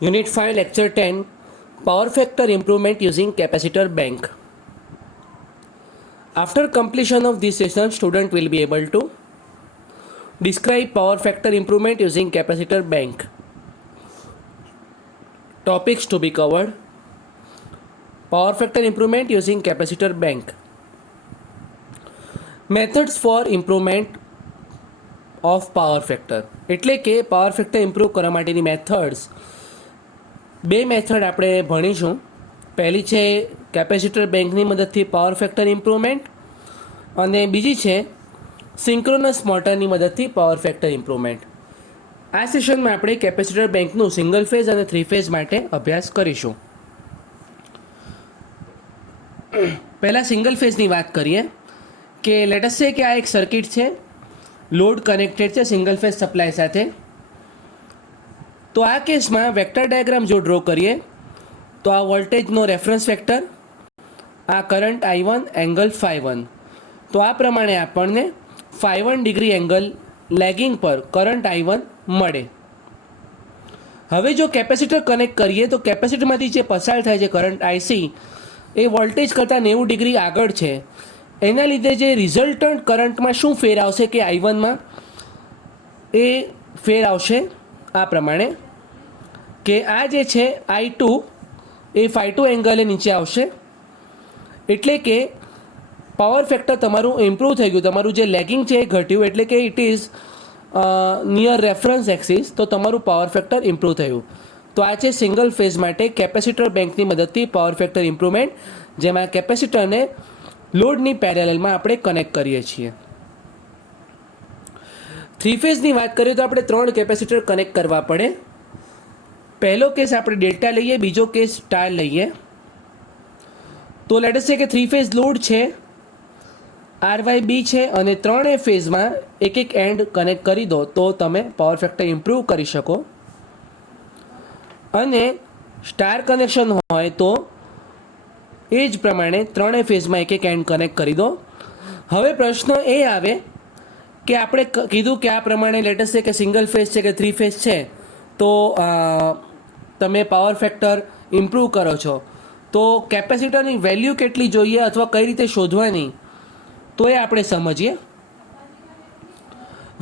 Unit 5, Lecture 10, Power Factor Improvement using Capacitor Bank. After completion of this session, student will be able to describe power factor improvement using capacitor bank. Topics to be covered: power factor improvement using capacitor bank. Methods for improvement of power factor. એટલે કે power factor improve કરવા માટેની methods બે method આપણે ભણીશું. પહેલી છે capacitor બેંકની મદદથી પાવર ફેક્ટર ઇમ્પ્રુવમેન્ટ અને બીજી છે સિંક્રોનસ મોટરની મદદથી પાવર ફેક્ટર ઇમ્પ્રુવમેન્ટ. આ સેશનમાં આપણે કેપેસિટર બેંકનું સિંગલ ફેઝ અને 3 ફેઝ માટે અભ્યાસ કરીશું. પહેલાં સિંગલ ફેઝની વાત કરીએ કે લેટ અસ સે કે આ એક સર્કિટ છે, લોડ કનેક્ટેડ છે સિંગલ ફેઝ સપ્લાય સાથે. તો આ કેસમાં વેક્ટર ડાયાગ્રામ જો ડ્રો કરીએ તો આ વોલ્ટેજનો રેફરન્સ વેક્ટર, આ કરંટ I1 એંગલ φ1. તો આ પ્રમાણે આપણને φ1 ડિગ્રી એંગલ લેગિંગ પર કરંટ I1 મળે. હવે જો કેપેસિટર કનેક્ટ કરીએ તો કેપેસિટરમાંથી જે પસાર થાય છે કરંટ IC એ વોલ્ટેજ કરતાં 90 ડિગ્રી આગળ છે. એના લીધે જે રિઝલ્ટન્ટ કરંટમાં શું ફેર આવશે કે I1માં એ ફેર આવશે આ પ્રમાણે કે આ જે છે I2 એ φ2 એંગલે નીચે આવશે. એટલે કે પાવર ફેક્ટર તમારું ઇમ્પ્રૂવ થઈ ગયું, તમારું જે લેગિંગ છે એ ઘટ્યું, એટલે કે it is near reference axis. તો તમારું પાવર ફેક્ટર ઇમ્પ્રૂવ થયું. તો આ છે સિંગલ ફેઝ માટે કેપેસિટર બેંકની મદદથી પાવર ફેક્ટર ઇમ્પ્રુવમેન્ટ, જેમાં કેપેસિટરને લોડની પેરેલલમાં આપણે કનેક્ટ કરીએ છીએ. 3 ફેઝની વાત કરીએ તો આપણે 3 કેપેસિટર કનેક્ટ કરવા પડે. પહેલો કેસ આપણે ડેલ્ટા લઈએ, બીજો કેસ સ્ટાર લઈએ. તો લેટ અસ સે કે 3 ફેઝ લોડ છે, RYB છે અને ત્રણેય ફેઝમાં એક એક એન્ડ કનેક્ટ કરી દો તો તમે પાવર ફેક્ટર ઇમ્પ્રૂવ કરી શકો. અને સ્ટાર કનેક્શન હોય તો એ જ પ્રમાણે ત્રણેય ફેઝમાં એક એક એન્ડ કનેક્ટ કરી દો. હવે પ્રશ્ન એ આવે કે આપણે કીધું કે આ પ્રમાણે લેટ અસ સે કે સિંગલ ફેઝ છે કે 3 ફેઝ છે તો તમે પાવર ફેક્ટર ઇમ્પ્રૂવ કરો છો, તો કેપેસિટરની વેલ્યુ કેટલી જોઈએ અથવા કઈ રીતે શોધવાની તો એ આપણે સમજીએ.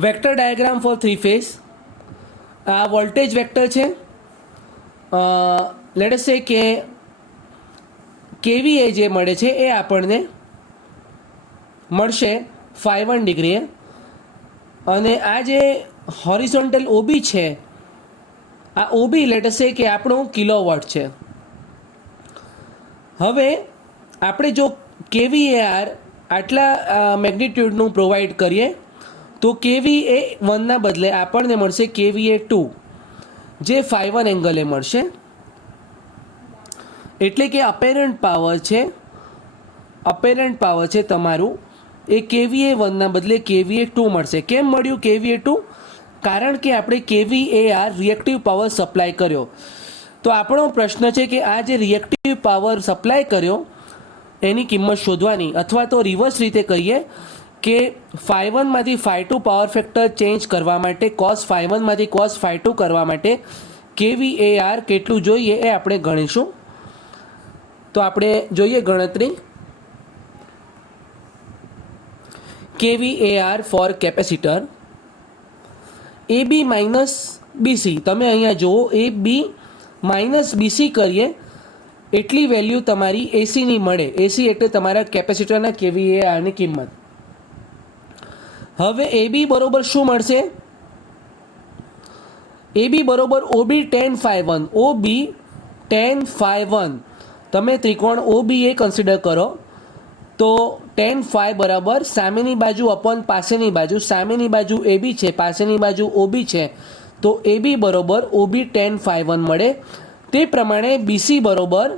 Vector diagram for 3 phase. આ વોલ્ટેજ વેક્ટર છે. લેટ અસ સે કે KVA જે મળે છે એ આપણને મળશે φ1 ડિગ્રીએ અને આ જે હોરિઝોન્ટલ OB છે, આ OB લેટ અસ સે કે આપણું કિલોવોટ છે. હવે આપણે જો KVAR આટલા મેગ્નિટ્યુડનું પ્રોવાઈડ કરીએ તો KVA1ના બદલે આપણને મળશે KVA2 જે φ1 એંગલે મળશે. એટલે કે અપેરન્ટ પાવર છે તમારું એ KVA1ના બદલે KVA2 મળશે. કેમ મળ્યું KVA2? કારણ કે આપણે KVAR રિએક્ટિવ પાવર સપ્લાય કર્યો. તો આપણો પ્રશ્ન છે કે આ જે રિએક્ટિવ પાવર સપ્લાય કર્યો એની કિંમત શોધવાની, અથવા તો રિવર્સ રીતે કહીએ કે φ1માંથી φ2 પાવર ફેક્ટર ચેન્જ કરવા માટે, cos φ1માંથી cos φ2 કરવા માટે KVAR કેટલું જોઈએ એ આપણે ગણીશું. તો આપણે જોઈએ ગણતરી. KVAR for capacitor AB minus BC. તમે અહીંયા જુઓ AB માઇનસ BC કરીએ એટલી વેલ્યુ તમારી એસીની મળે. એસી એટલે તમારા કેપેસિટરના KVARની કિંમત. હવે AB બરોબર શું મળશે? AB બરોબર OB tan φ1. OB tan φ1. તમે ત્રિકોણ OBA કન્સિડર કરો તો tan φ બરાબર સામેની બાજુ અપોન પાસેની બાજુ. સામેની બાજુ AB છે, પાસેની બાજુ OB છે, તો AB બરોબર OB tan φ1 મળે. તે પ્રમાણે BC બરોબર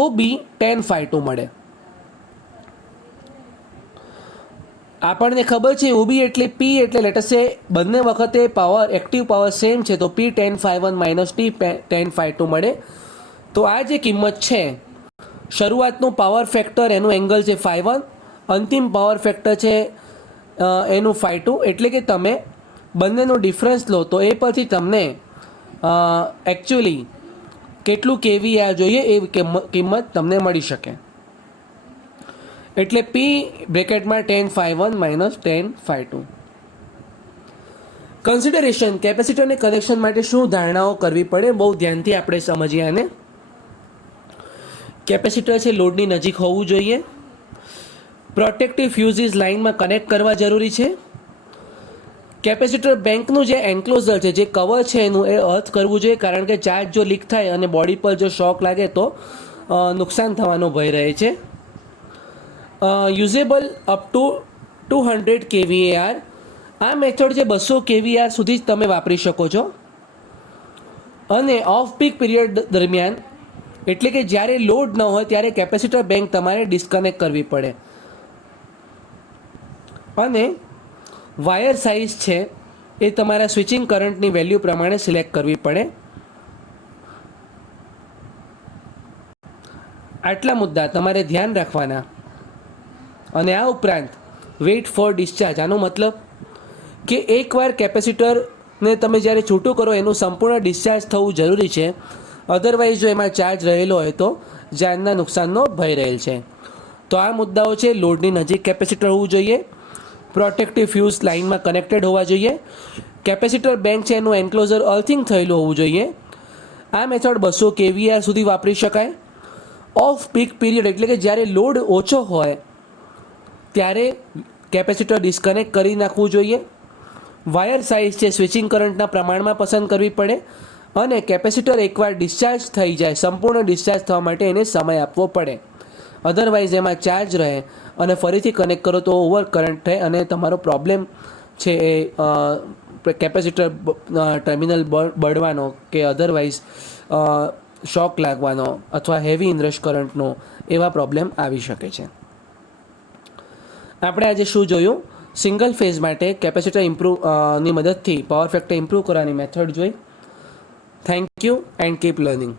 OB tan φ2 મળે. આપણને ખબર છે OB એટલે P એટલે લેટ અસ સે બંને વખતે પાવર એક્ટિવ પાવર સેમ છે તો P tan φ1 minus T tan φ2 મળે. તો આ જે કિંમત છે, શરૂઆતનું પાવર ફેક્ટર એનું એંગલ છે φ1, અંતિમ પાવર ફેક્ટર છે એનું φ2. એટલે કે તમે બંનેનો ડિફરન્સ લો તો એ પરથી તમને એકચ્યુઅલી કેટલું કેવીઆર જોઈએ એ કિંમત તમને મળી શકે. એટલે P બ્રેકેટમાં 10∅1 માઇનસ 10∅2. કન્સિડરેશન કેપેસિટરને કનેક્શન માટે શું ધારણાઓ કરવી પડે, બહુ ધ્યાનથી આપણે સમજીએ આને. કેપેસિટર છે લોડની નજીક હોવું જોઈએ. પ્રોટેક્ટિવ ફ્યુઝિસ લાઇનમાં કનેક્ટ કરવા જરૂરી છે. કેપેસિટર બેંકનું જે એન્ક્લોઝર છે, જે કવર છે એનું એ અર્થ કરવું જોઈએ, કારણ કે ચાર્જ જો લીક થાય અને બોડી પર જો શોક લાગે તો નુકસાન થવાનો ભય રહે છે. Usable up to 200 kVAr. આ મેથડ છે 200 kVAr સુધી જ તમે વાપરી શકો છો. અને ઓફ પીક પીરિયડ દરમિયાન, એટલે કે જ્યારે લોડ ન હોય ત્યારે કેપેસિટર બેંક તમારે ડિસ્કનેક્ટ કરવી પડે. અને વાયર સાઇઝ છે એ તમારા સ્વિચિંગ કરંટની વેલ્યુ પ્રમાણે સિલેક્ટ કરવી પડે. આટલા મુદ્દા તમારે ધ્યાન રાખવાના. અને આ ઉપરાંત વેઇટ ફોર ડિસ્ચાર્જ. આનો મતલબ કે એકવાર કેપેસિટરને તમે જ્યારે છૂટું કરો એનું સંપૂર્ણ ડિસ્ચાર્જ થવું જરૂરી છે. અધરવાઇઝ જો એમાં ચાર્જ રહેલો હોય તો જાનના નુકસાનનો ભય રહેલ છે. તો આ મુદ્દાઓ છે. લોડની નજીક કેપેસિટર હોવું જોઈએ. પ્રોટેક્ટિવ ફ્યુઝ લાઇનમાં કનેક્ટેડ હોવા જોઈએ. કેપેસિટર બેંક છે એનું એન્ક્લોઝર અર્થિંગ થયેલું હોવું જોઈએ. આ મેથડ 200 kVAr સુધી વાપરી શકાય. ઓફ પીક પીરિયડ એટલે કે જ્યારે લોડ ઓછો હોય ત્યારે કેપેસિટર ડિસ્કનેક્ટ કરી નાખવું જોઈએ. વાયર સાઇઝ છે સ્વિચિંગ કરંટના પ્રમાણમાં પસંદ કરવી પડે. અને કેપેસિટર એકવાર ડિસ્ચાર્જ થઈ જાય, સંપૂર્ણ ડિસ્ચાર્જ થવા માટે એને સમય આપવો પડે. અધરવાઇઝ એમાં ચાર્જ રહે અને ફરીથી કનેક્ટ કરો તો ઓવર કરંટ થાય અને તમારો પ્રોબ્લેમ છે એ કેપેસિટર ટર્મિનલ બળવાનો કે અધરવાઇઝ શોક લાગવાનો અથવા હેવી ઇનરશ કરંટનો એવા પ્રોબ્લેમ આવી શકે છે. આપણે આજે શું જોયું? સિંગલ ફેઝ માટે કેપેસિટર ની મદદથી પાવર ફેક્ટર ઇમ્પ્રૂવ કરવાની મેથડ જોઈ. Thank you and keep learning.